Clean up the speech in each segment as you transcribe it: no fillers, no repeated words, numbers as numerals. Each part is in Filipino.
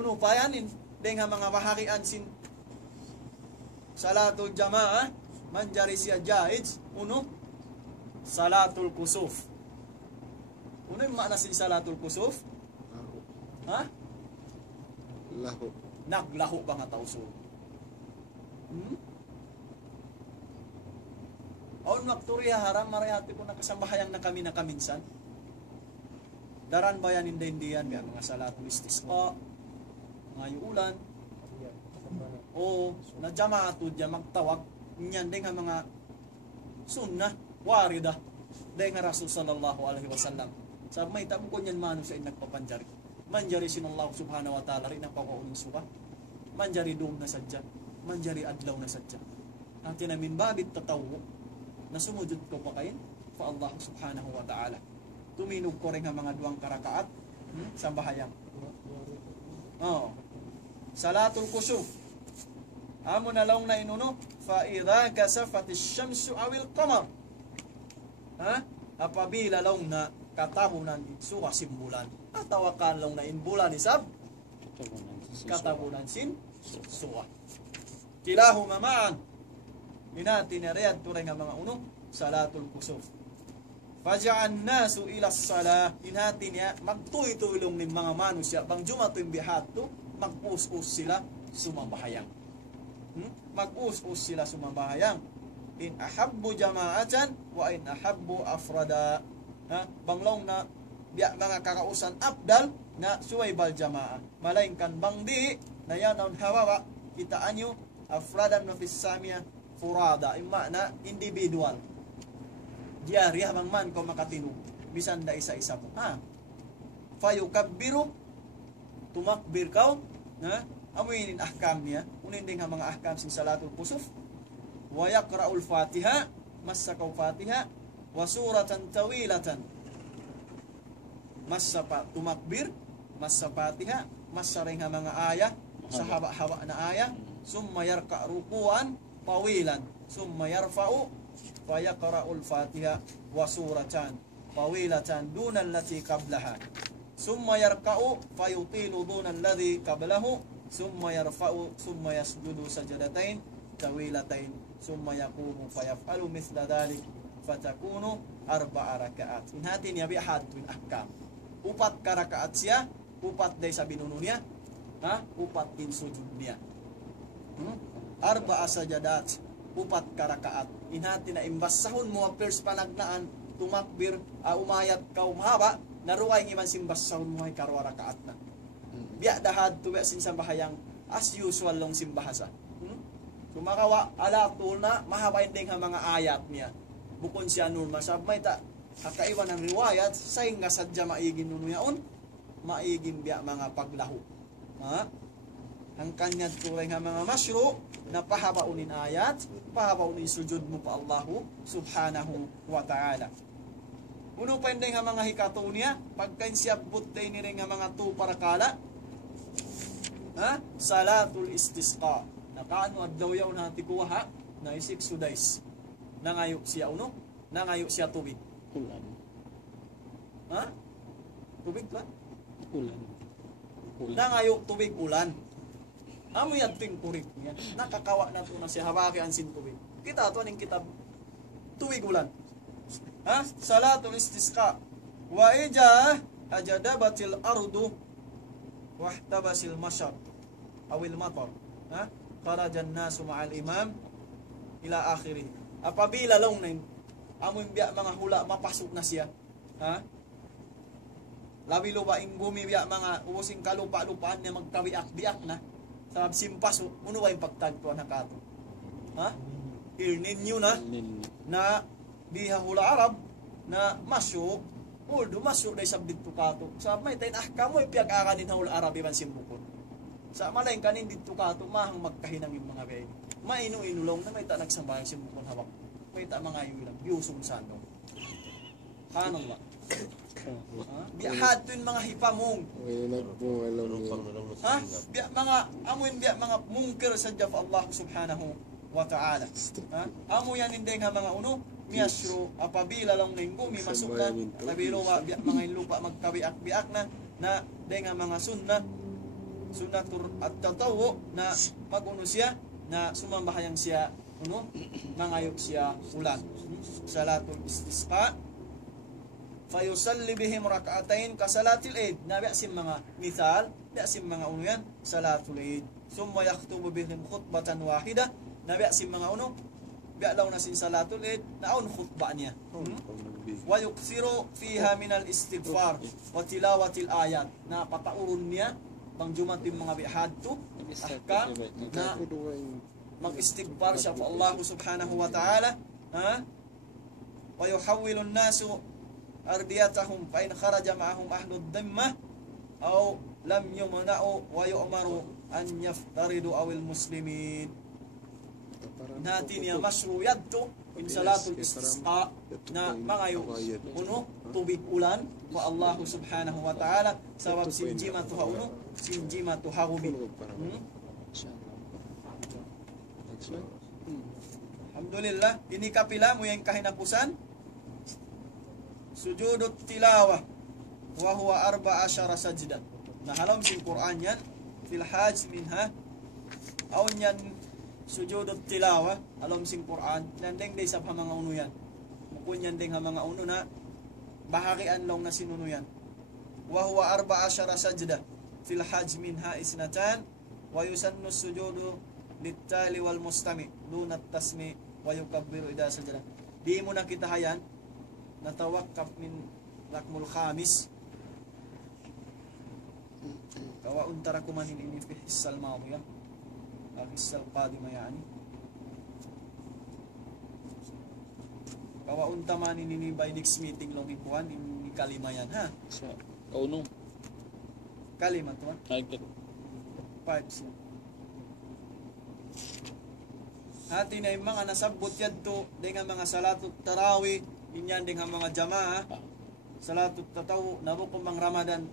Uno pa yan, dengan mga baharian sin salatul jamaah, manjari siya jaiz, uno, salatul kusuf. Uno yung makna sin salatul kusuf? Ha? Lahu. Naglaho ba nga tauso? Aun makturya haram marayati ko nakasambahayang na kami na kaminsan. Daran bayan hindi yan mga salatul istisqa, mga ulan. O na jamaatu dyan magtawag niyan din nga mga sunnah warida din nga Rasul sallallahu alaihi wasallam. Sa may tamo ko niyan mano sa nagpapanjari. Manjari sinallahu subhanahu wa ta'ala rin ang pagkauling suka. Manjari doom na sadya. Manjari adlaw na sadya. Ang tinamin babit tatawo na sumujud ko pa kayo fa Allah subhanahu wa ta'ala. Tuminog ko rin ang mga duwang karakaat sa bahayang. Oh. Salatul kusuf. Amo na lang na inuno fa idha kasafat asy-syamsu awil qamar. Ha? Apabila lang na katabunan suka simbulan. Atawakan lang na inbulan isab katabunan sin suka. Kilahuma ma'an. Minati na riyad to rin ang mga uno salatul kusuf. Faja'an nasu ila salah. Inhati niya magtuy-tulong ng mga manusia bang jumatoy bihato mag-us-us sila sumabahayang. Mag-us-us sila sumabahayang. In ahabbu jama'atan wa in ahabbu afrada. Ha? Banglong na biya mga kakausan abdal na suwaybal jama'a. Malainkan bang di na yan ang hawawa kitaan nyo afradan na fissamia furada. Ima na individual. Diyari habang man ko makatinog. Bisan da isa-isa mo. Ha? Fayukabbiru tumakbir kaw. Na? Amuinin ahkam niya. Unin din ang mga ahkam sin salatul kusuf. Wa yaqra'ul fatiha. Masakaw fatiha. Wa suratan tawilatan. Masa tumakbir. Masa fatiha. Masa rin ang mga ayah. Sa haba-haba na ayah. Summa yarka' rukuan. Tawilan. Summa yarfa'u. Fa yaqra'ul fatiha. Wa suratan. Tawilatan. Duna allati qablaha. Summa yarka'u fayutilu duna alladhi qablahu summa yarfa'u summa yasjudu sajadatain tawilatain summa yaqumu fayaf'alu mithla dhalik fatakunu arba'a raka'at. Inhati niya bihad min ahkam. Upat ka rakaat siya, upat day sa binuno niya, ha? Upat din sujud niya. Arba'a sajadat, upat ka rakaat. Inhati na imbasahon mo first panagnaan tumakbir umayat ka umhaba naruway ngiman simbas sa umuhay karwa rakaat na. Biya dahad tuwa sin sambahayang as usual long simbahasa. Kumakawa ala tul na mahabain ding mga ayat niya. Bukon siya nun masabay ta kakaiwan ng riwayat sa nga sadya maigin nunuyaon maigin biya mga paglahu. Ha? Ang kanya turay nga mga masyro na pahabaunin ayat, pahabaunin sujud mo pa Allahu subhanahu wa ta'ala. Uno pa hindi nga mga hikato niya, pagkain siya butay ni rin nga mga tu para kala, ha? Salatul istisqa. Nakaano at daw yaw na tikuha ha? Na isik sudays. Nangayo siya uno? Nangayo siya tubig. Ulan. Ha? Tubig ba? Ulan. Nangayo tubig ulan. Amo yan ting kurik niya. Nakakawa na to na siya habaki ang sin tubig. Kita to aning kitab. Tubig ulan. Ha? Salatul istisqa. Wa ija ajadabatil ardu wahtabasil masyar awil matar. Ha? Kharajan nasu ma'al imam ila akhirih. Apabila long nin amoy biya mga hula mapasok na siya. Ha? Labi lupa ing bumi biya mga ubusing kalupa-lupaan niya magkabiak-biak na. Sa simpaso, uno ba yung pagtagpuan na kato? Ha? Irninyo na biha hula Arab na masyo uldo masyo day sabdit tukato sa may tayo kamoy piyag-akanin na hula Arab iban simbukon sa malaing kanin dito kato mahang magkahinang yung mga gay mainu-inulong na may ta nagsambayang simbukon hawak may ta mga yulang biusong sano kanong ba biahad to yung mga hipamong ha? Mga amoy mga mungkir sa Jaf Allah subhanahu wa ta'ala ha? Amo yan hindi nga mga uno miyasyo apabila lang na yung bumi masuk na nabilo mga lupa magkabiak-biak na day nga mga sunna sunatur at tatawo na maguno siya na sumambahayang siya mangayok siya ulan. Salatul istisqa fayusalli bihim rak'atain ka salatil eid. Nabi asim mga mithal, asim mga yan salatul eid. Summa yaktubu bihim khutbatan wahida. Nabi asim mga bi'alaw na sin salatul eid naon khutbah niya. Wa yuksiru fiha minal istighfar wa tilawatil ayat. Na pataurun niya bang jumatim mga bihadto ahkam na mag-istighfar siya po Allah subhanahu wa ta'ala, wa yuhawwilu an-nasu ardiyatahum fa in kharaja ma'ahum ahlud dhimmah aw lam yumna'u wa yu'maru an yaftaridu awil muslimin. Natin ya masruyad to in salatul istisqa na mangayo tubig ulan wa Allah subhanahu wa ta'ala sabab sinjima tu harubi. Alhamdulillah, ini kapila mo yung kahinapusan. Sujudut tilawah wa huwa 14 sajdah. Nahalom sin Quran yan fil hajj minha aun yan sujudut tilawah alom sin Quran nandeng day sa mga uno yan. Mukun yan ding mga uno na bahagian long na sinuno yan. Wa huwa 14 sajdah fil hajj minha isnatan wa yusannu sujudu litali wal mustami dunat tasmi wa yukabbiru idha sajada. Di mo na kita hayan natawakkaf min rakmul khamis kawa untara kumanin ini fi hissal mawiyah hissal qadima yani kawa untaman ini by next meeting long ikuan ini kalimayan ha Kaunong kalimat tuan agad parts hati na yung mga nasabot yadto dengan mga salatut tarawih inyan dengan mga jamaah salatut tataw nabukong mang Ramadan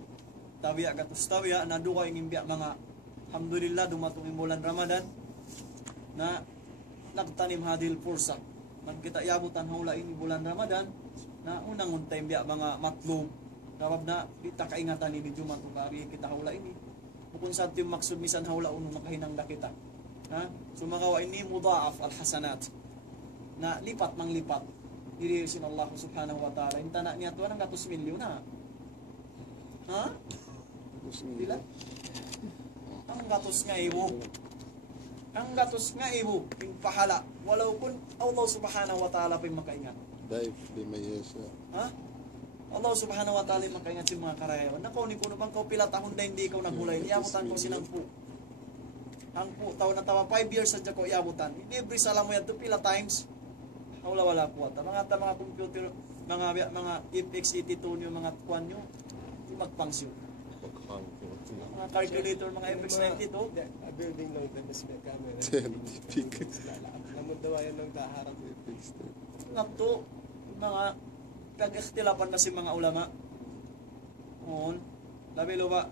tawiya gatus tawiya na duka yung imbiya mga alhamdulillah dumatong yung bulan Ramadan na nagtanim hadil pursa nagkita yabutan hula ini bulan Ramadan na unang untay imbiya mga matlub nabab na kita kaingatan ini jumatong kari kita hula ini bukun sa yung maksud misan hula unong makahinang da kita sumagawa ini mudhaaf al-hasanat na lipat mang lipat dirisin Allah subhanahu wa ta'ala intana niya tuan ang 100 milyon na dila ang 100 nga ibo yung pahala walau kun Allah subhanahu wa ta'ala pa yung makaingat Daif lima yesa. Allah subhanahu wa ta'ala yung makaingat yung mga karayawan nakaw ni kuno bang kau pila tahon na hindi ikaw naghulay iyabutan ko sinangpo ang po taon na tawa 5 years sa ko iabutan libre sala mo yadto pila times wala kuwata mga computer mga FX82 nyo mga kuan nyo di magpangsyon mga calculator mga FX92 building lang the best camera Scientific. namun daw yan ng daharap ngapto mga pag-ikhtilapan na si mga ulama on labi lo ba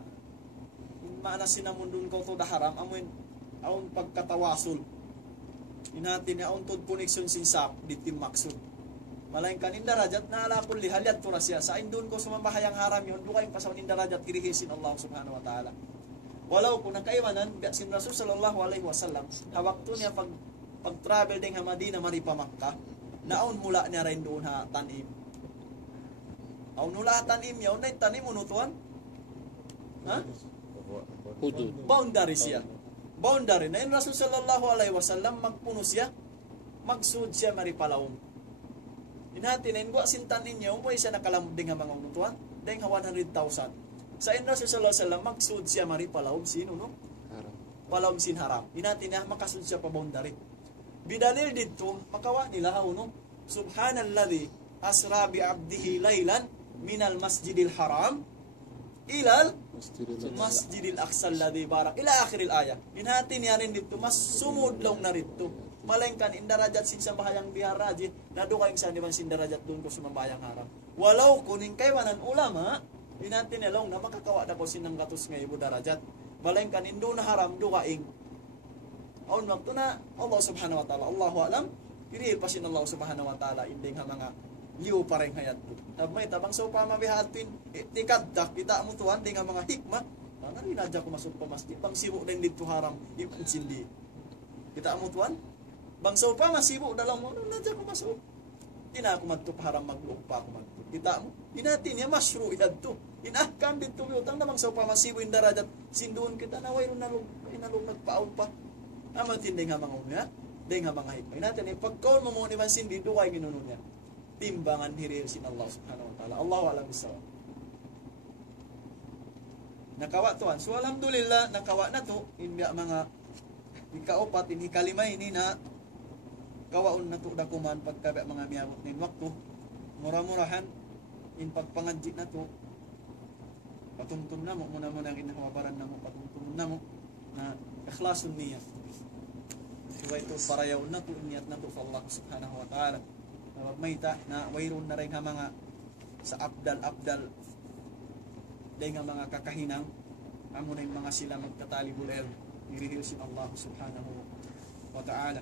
maana sinamundun ko to daharam amoy aun pagkatawasul inatin ya untod connection sinsap ditim maksud malain kanin darajat na ala kulli halyat turasya sa indun ko sumambahayang haram yon dukain pasaw nin darajat kirihisin Allah subhanahu wa ta'ala walau kung nakaiwanan sin Rasul sallallahu alaihi wasallam hawakto niya pag travel ding ha Madina maripa Makkah naon mula niya rin doon ha tanim aun mula tanim yaw na tanim unutuan hudud boundary siya boundary na yung Rasul sallallahu alaihi wasallam magpuno siya magsud siya maripalawom inhati na yung sintan ninyo mo isa nakalambing nga mga unutuan dahil nga 100,000 sa in Rasul sallallahu alaihi wasallam magsud siya maripalawom sino no palawom sin haram inhati na makasud siya pa boundary bidalil dito makawa nila no subhanalladzi asra bi abdihi laylan minal masjidil haram ilal Masjidil Aqsa alladhi barak ila akhiril ayah. Inhati niya rin dito mas sumudlaw na rito. Malengkan indarajat sin sa bahayang biharaji na do kayong saniban sin darajat doon ko sumabayang haram. Walau kuning kaywanan ulama inhati niya long na makakawa na ko sinang gatos nga ibu darajat. Malengkan indo na haram do kaing. Aun waktu na Allah subhanahu wa ta'ala Allahu alam kiril pasin Allah subhanahu wa ta'ala inding ha mga liw pareng hayat ko. May tabang sa upama bihatin tikad dak kita mo tuan dengan mga hikmah Karena rinadya ko masuk ke masjid, bang sibuk din dito haram, iban sindi. Kita amo tuan, bang pa masibuk dalam mo, rinadya ko masuk. Ina ako madto haram maglupa ako madto. Kita mo, inatin ya masyru yadto. Inahkam dito utang na bang pa masibuk in darajat, sinduon kita na wayron na inalong nagpaon pa. Aman tinding nga mga unya, ding nga mga hikmay natin, pagkaon mo mo ni man sindi, duway ginunon niya. Timbangan hirir sin Allah subhanahu wa ta'ala. Allahu a'lam bissawab. Nakawa tuan. So alhamdulillah nakawa na to inbiya mga ikaapat in ikalima ini na kawaon na to dakuman pagkabi mga miyabot nin waktu. Murah-murahan in pagpangadji na to. Patumtum na mo muna ginahawabaran na mo patumtum na mo na ikhlasun niya. So ito parayaw na to niyat na to sa Allah subhanahu wa ta'ala. Mayta na wayron na rin nga mga sa abdal dahil nga mga kakahinang amo na yung mga sila magtatalibul el nirihil sin Allah subhanahu wa ta'ala.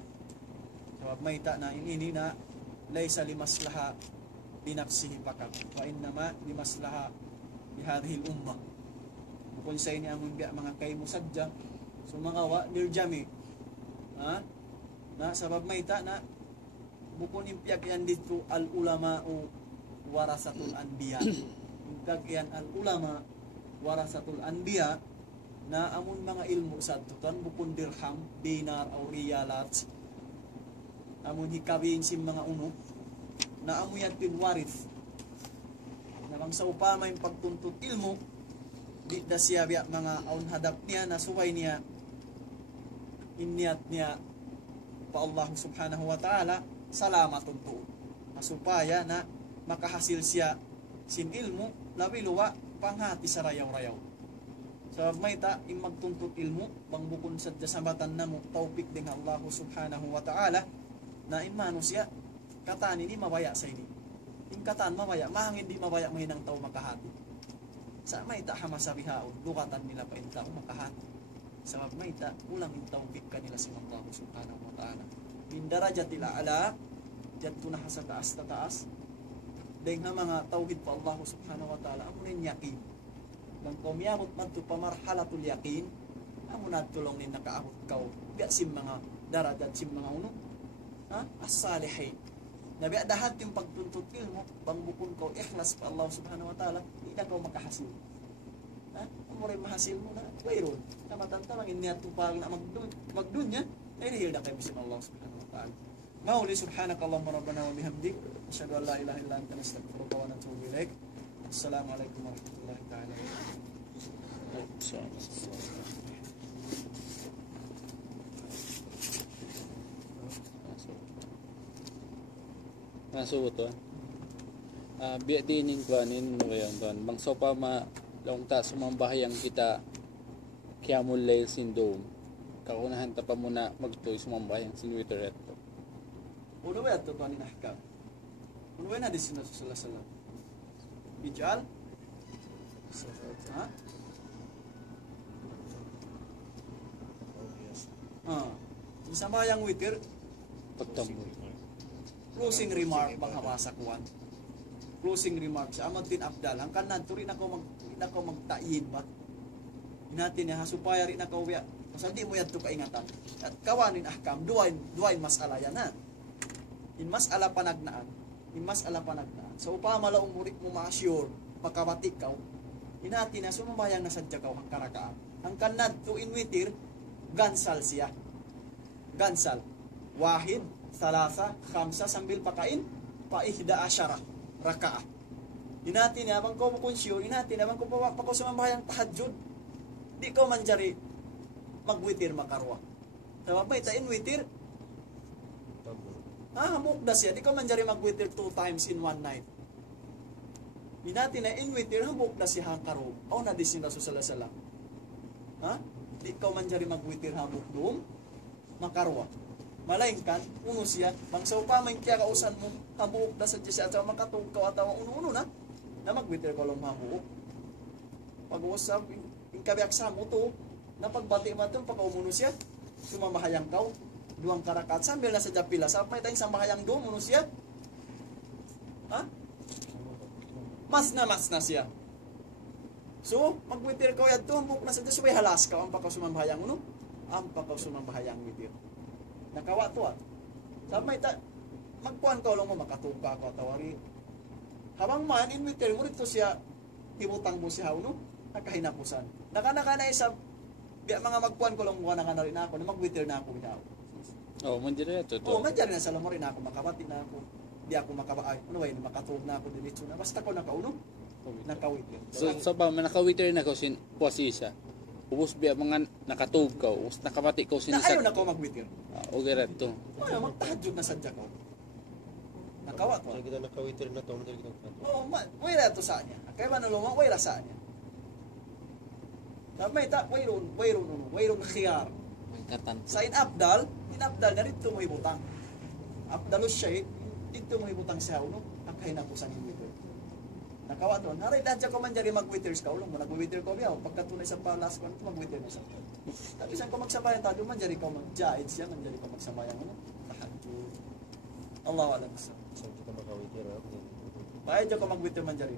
So mayta na ini na laysa limaslaha binafsihi pakat wa innama limaslaha bihadhil ummah. Kung sa ini amon biya mga kay musadja so mga wa niljami na sabab mayta na bukon impyak yan dito al ulama'u warasatul anbiya. Kagyan al ulama warasatul anbiya na amun mga ilmu sa tutan bukon dirham, dinar o riyalat amun hikabing sim mga uno na amun yatin warith na bang sa upama yung pagtuntut ilmu di da siya biya mga aun hadap niya na suway niya inyat niya pa Allah subhanahu wa ta'ala salamatun to masupaya na makahasil siya sin ilmu labi luwa panghati sa rayaw-rayaw. Sa mayta im magtuntut ilmu bang bukon sa sambatan namo taupik ding Allah subhanahu wa ta'ala na imano siya katan ini mabaya sa ini. In katan mabaya mahangin di mabaya mahinang tao makahati. Sa mayta hamasabihaon lukatan nila pa intao makahati. Sa mayta ulang in taupik kanila sa Allah subhanahu wa ta'ala. Min darajatil a'la jadto na sa taas dahil nga mga tauhid pa Allah subhanahu wa ta'ala amunin yakin lang kumiyamot man to pamarhalatul yakin amunad tulong ni nakaabot kaw biya sim mga darajat sim mga uno as-salihin na biya dahat yung pagtuntut ilmo bangbukon kaw ikhlas pa Allah subhanahu wa ta'ala hindi na kaw makahasil amurin mahasil mo na mayroon na matantamang iniyat tupag na magdunya ay rihil na kayo bisim Allah subhanahu wa ta'ala. Mauli subhanakallahumma rabbana wa bihamdik asyhadu an la ilaha illa anta astaghfiruka wa atubu ilaik. Assalamualaikum warahmatullahi taala Masuk to. Biya dinin kwanin mo yan don. Bang so pa long ta sumambahayang kita qiyamul layl syndrome. Kaunahan ta pa muna magtoy sumambahayang sinwiter eto. Uno ba ito pa ninahkam? Uno ba na di sinasusalasala? Ijal? Isama yang witir Pagtamboy. closing remark bang habasa kuan. Closing remarks amad din abdal ang kanan turin ako magtayin ba. Inatin ya supaya rin ako wiya. Masandi mo yadto kaingatan. At kawanin ahkam duwain masala yan na. In masala panagnaan. So upama laong murik mo ma-assure makabatik kaw. Inati na sumabayang nasadya kaw ang karakaan. Ang kanad to inwitir gansal siya. Gansal. Wahid, salasa, khamsa sambil pakain paihda asyara rakaah. Inati na bang ko konsyo, inati na bang ko pa ko sumabayang tahajjud. Di ko manjari magwitir makarwa. Tama ba ita inwitir? Hamukda siya. Di ko man jari mag-witir 2 times in one night. Minati na in-witir, hamukda siya hangkaro. O na di sila susala-sala. Di ko man jari mag-witir hamukdum, makarwa. Malaingkan, uno siya. Bangsaw pa, may kaya kausan mo, hamukda sa siya. At makatungkaw at uno-uno na mag-witir ko lang hamuk. Pag-uusap, yung kabiyak sa mo to, na pagbati mo ito, pag-umuno siya, sumamahayang kaw. Duang karakat sambil nasa japila sampai tayong sambahayang do manusia mas na siya So, mag-witir ka yan to, na sa Diyos, way halas ka, ang pakaw sumambahayang uno, ang pakaw sumambahayang witir. Nakawa to Sabay magpuan ka ulang mo, makatuka ka, tawari. Habang man, in witir mo, rito siya, hibutang mo siya uno, nakahinapusan. Naka na isa, mga magpuan ko lang mukha na rin ako, na mag-witir na ako bitaw. Oh, manjari ito. Manjari na sa lamo rin ako, makabati na ako. Di ako makabaay. Ano ba yun, makatulog na ako diretso na. Basta ko nakauno, nakawitir. So pa manakawiter na ko sin puasisa. Ubos biya mga nakatug ka, ubos nakapati ko sin Na ayaw na ko mag-witir. Okay ra to. Ayaw, magtahadjud na sadya ko. Nakawa ko. Kita nakawitir na to, madali kita nakawitir. Oo, wala to sa niya. Kaya ba naluma, wala sa niya. May wayron khiyar. Sa inabdal na rito mo ibutang. Abdalos siya, dito mo ibutang siya uno, ang kahinapusan yung witir. Nakawa doon. Haray, dadya ko man dyan mag-witters ka. Ulo mo, nag-witter ko biyaw. Pagkatunay sa palas ko, mag-witter na siya. Tapos saan ko magsabayan tayo, man dyan ka mag-jaid siya, man dyan ka magsabayan. Tahadjud. Allah alam sa. Saan kita makawitir, ha? Bayad dyan ko mag-witter man dyan.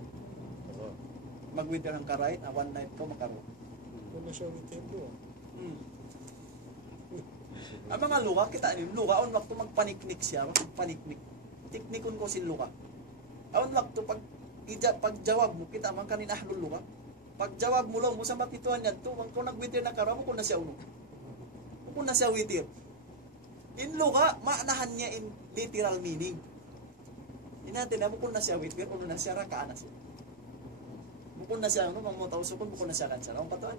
Oo. Mag-witter ang karay, one night ko makaro. Ano siya witir ko? Ang mga luka, kita niyo, luka, on wakto magpaniknik siya, magpaniknik. Tiknikon ko si luka. On wakto, pagjawab mo, kita man kanin ahlul luka. Pagjawab mo lang, mo sa matituan niya, to, kung nag-witir na karo, mo kung na siya uno. Kung na siya witir. In luka, maanahan niya in literal meaning. Inatin na, kung na siya witir, kung na siya rakaan na siya. Bukod na siya, mamutaw sukon, bukod na siya kansara. Ang patuan.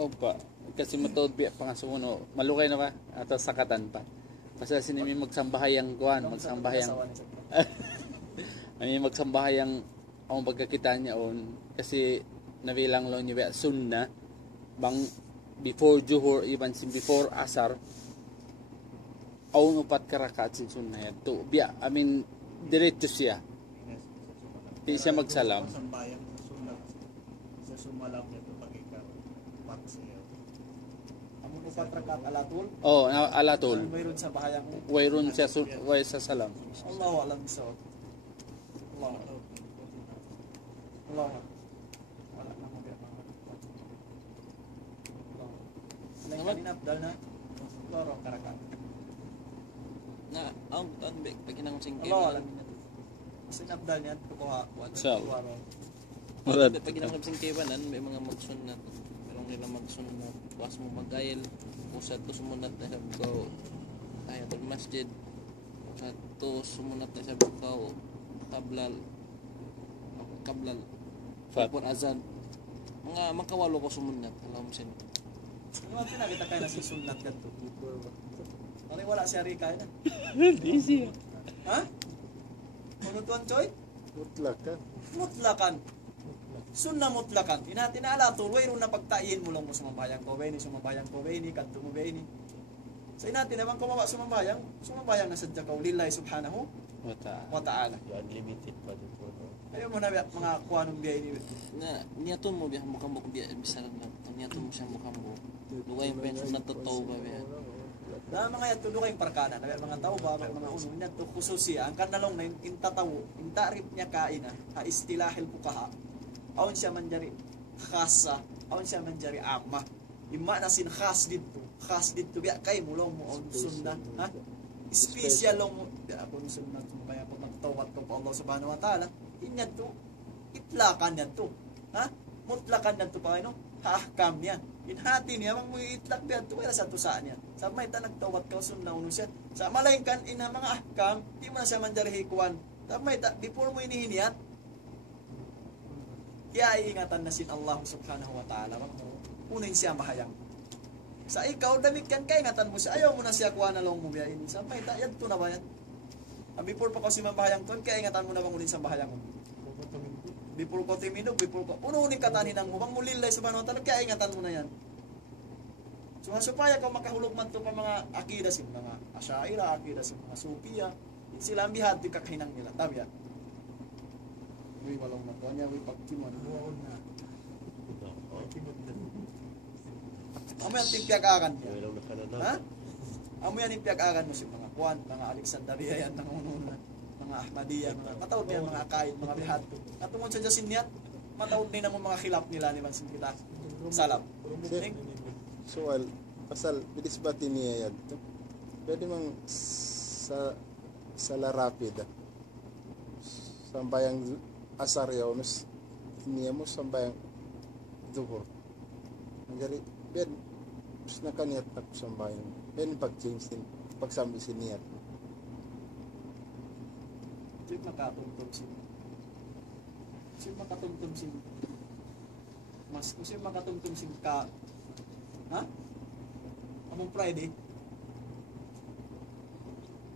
Opa, kasi matod biya pangasuno, malukay na ba? Ato sakatan pa. Kasi sinimi magsambahayang kuan, magsambahayang ay magsambahayang ang pagkakita niya on kasi nabilang lang niya sunna bang before juhur even sin before asar aun upat karakaat sin sunna yan to biya I mean diretso siya di siya magsalam Sambayang sa sunat. Sa sumalap niya ito pag-ikaw. Paksiyo. Amon upat rakat alatul. oh alatol Mayroon sa bahayang wayron siya way sa salam Allahu alam sa. Allah. Allah. Wala na mo biya. Nang inabdal na. Loro karakat. Na ang paginang sing Allah alam niya. Kasi inabdal niya kuha. Inshallah. paginang sing kebanan may mga magsunat. Merong nila magsunat. Was mo magayel usad to sumunat na sa bukaw. Ayatul masjid. Usad to sumunat na sa bukaw. Kablal Fapon azan mga makawalo ko sumunat alam mo sin Ano ang pinakita kayo na si sunat ka to? Pare wala siya rika na. Hindi siya Ha? Ano tuan choy? Mutlakan. Sunna mutlakan. Tinala to, wayro na pagtayin mo lang mo sa mabayang ko, ni kadto mo ni. Sa inati naman kumawa sa mabayang na sadya ka lillahi subhanahu wa ta'ala. Unlimited pa dito. Ayaw mo na mga kuanong biya ini. na niyaton mo biya mukambok biya bisaran na niyaton mo siya mukambok luway yung pension na totoo ba biya Na mga yan tulo kayong parkana, na mga tao ba, mga unong niya to kususiya, ang kanalong na intatawo, intarip niya kain ha istilahil pukaha. Aon siya man jari khasa, aon siya man jari amma. Imma na sin khas dito biya kay mulong mo on sunna, ha? Special lang mo, biya ako sunna mo kaya pag magtawad ko po Allah subhanahu wa ta'ala, inya to, itlakan yan to, ha? Mutlakan yan to pa no? Haahkam niya. Inhati niya, mang mga itlak biya to, wala sa tusaan niya. Sa may nagtawad ka, sunna uno siya. Sa malaykan, ina mga ahkam, di mo na siya man jari hikuan. Sa may before mo inihiniyat, kaya iingatan na sin Allah subhanahu wa ta'ala. Unin siya mahayang. Sa ikaw, damikyan ka, ingatan mo siya. Ayaw mo na siya kuha na lang mo biya. Sa may yan to na ba yan? Before pa kasi mabahayang to, kaya ingatan mo na bang unin sa bahayang mo. Before ko timinog, before ko. Uno-unin katanin ang mo. Bang mulilay subhanahu wa ta'ala, kaya ingatan mo na yan. So, supaya ka makahulog man to pa mga akida sin mga asyaira, akida sin mga sufiya. Sila ang bihad, di kakahinang nila. Tabi yan. Uy, walang matanya, uy, pagkiman. Amo yan timpiyag-agan niya. Wala na kanana. Ha? Amo yan timpiyag-agan mo si mga Juan, mga Alexandria yan, mga Ahmadiyya, mga matawag niya, mga Akaid, mga Bihad. Natungod sa Jasin niyat, Mataod din ang mga khilaf nila ni Mansin kita. Salap. Sir, soal, pasal, bilis ba tiniyayag to? Pwede mang sa larapid, sambayang asar yaw, nus niya mo sambayang duhur. Nangyari, ben, mas nakaniyat na ko sambayang. Ben, pag-change din, pagsambi siniyat. Ito yung makatumtum sin. Ito yung makatumtum sin. Mas, ito yung makatumtum sin ka. Ha? Among Friday?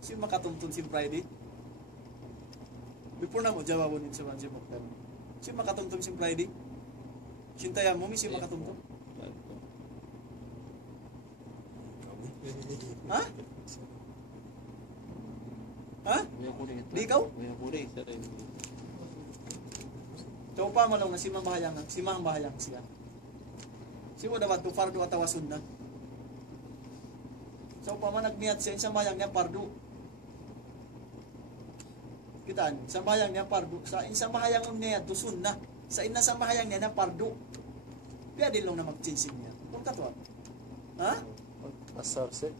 Ito yung makatumtum sin Friday? Before na mo, jawabon yun sa Mansi Mokhtar. Ito yung makatumtum sin Friday? Sintayan mo, ito yung makatumtum? Ha? Ha? Di ikaw? So pa mo lang na si Mang Bahayang siya. Si mo dapat to fardu atawa sunna. So pa man nagniat siya sa bayang niya fardu. Kitaan, sa bayang niya fardu, sa insa bahayang niya to sunna. Sa inna sa bahayang niya na fardu. Biya din lang na mag-change niya. Kung katwa. Ha? Asar, sir.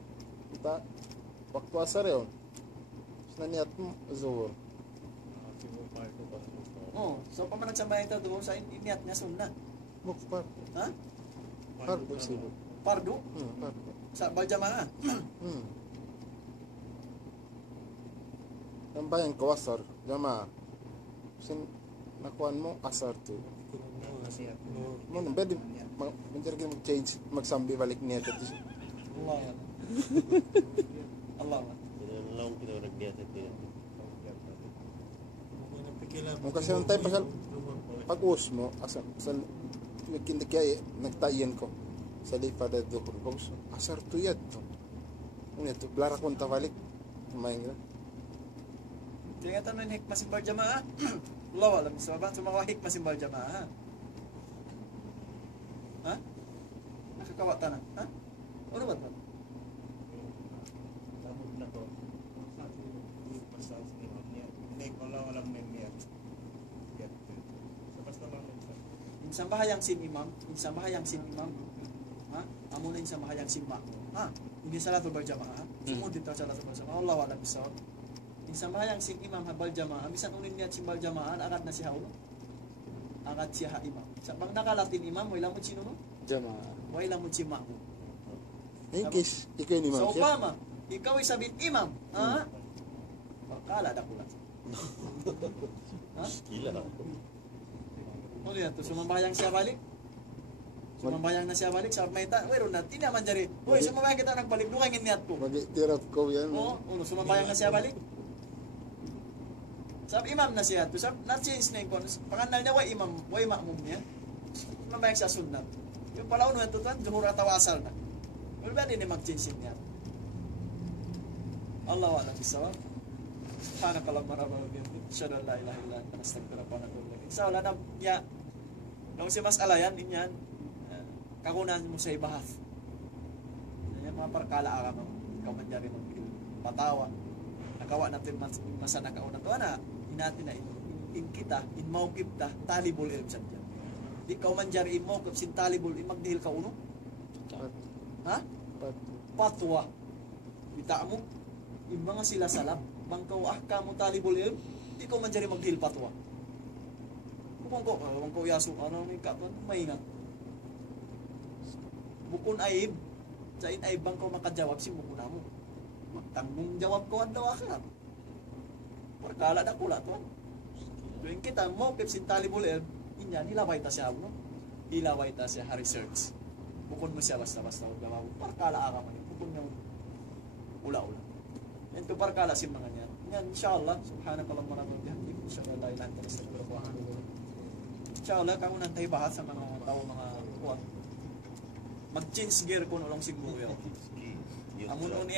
Kita, waktu asar yun. Terus naniyat mo, zuhur. Oh, so pa man nagsambayan ito doon sa iniat niya sunna. Mukpar. Ha? Fardu sibuk. Fardu Fardu. sa berjamaah. Sambayang ko asar, jamaah. Sin nakuan mo asar tu. Mo pwede mencari change magsambi balik niya dito. Allah. Allah. Lang kita orang biasa tu. Kung kasi ang tayo pasal pag-us mo asal kaya nagtayan ko sa lipa da duhur bagus asar tu yat to. Ini tu belara konta balik main gitu. Kaya tanong hikmah simbal jamaah. Allah alam sa ba mga hikmah simbal jamaah. Ha? Nakakawa tanan, ha? Ano ba 'to? Insang bahayang sin imam, ha? Amo na insang bahayang sin ma. Ha? Hindi salatul berjamaah. Sumud dito salatul berjamaah. Allah wala bisawab. Insang bahayang sin imam habal jamaah, bisan unin niya simbal jamaah agad na siya ulo. Agad siya imam. Sa bang nakalatin imam, wala mo sino no? Jamaah. Wala mo si ma. Ingkis, ikaw ni Sa Ma'am. Obama, ikaw ay sabit imam, ha? Bakala da kulat. Ha? Gila. Ano yan? Sumambayang siya balik? Sumambayang na siya balik? Sa mayta? Meron na. Tinaman dyan rin. Uy, sumambayang kita nagbalik. Lukangin niyat ko. Mag-tirap ko yan. Oo, sumambayang na siya balik. Sabi imam na siya. Sabi, na-change na yung panganal niya, way imam, way ma'mum niya. Sumambayang siya sunnat. Yung pala uno, ito tuwan, juhur ataw asal na. Wala ba din mag-change niya? Allah wa'ala bisawab. Subhanakallahumma rabbana bihamdika asyhadu an la ilaha illa anta astaghfiruka wa atubu ilaik. Sa wala na ya. Nung si mas alayan inyan kakunan mo sa ibahas. Yan mga parkala ara mo. Ikaw man dyan mo patawa. Nakawa natin masa nakauna to ana. Inatin na in kita in mawqib ta talibul ilm sadya. Di ka man dyan in mawqib sin talibul ilm magdihil ka uno. Ha? Patwa. Bita mo yung mga sila salap bangkaw ahkamu talibul ilm di ko man dyan magdihil patwa. Kung ko yaso ano may kapan maingat. Bukun aib sa aib bangkaw makajawab si bukun mo. Magtanggong jawab ko ang dawa ka. Perkala na kula to. Tuwing kita mo pepsin talibul ilm inyan hilaway ta siya no. Hilaway ta siya research. Bukun mo siya basta-basta gawa. Perkala ara man bukun niya ula-ula. Ito perkala si mga niyan. Yan insyaallah subhanakallahumma wa bihamdika asyhadu an la ilaha illa anta astaghfiruka wa atubu ilaik. Insyaallah kamo nang tayo bahas sa mga tao mga kuwan. Mag-change gear ko no lang siguro yun. Amun on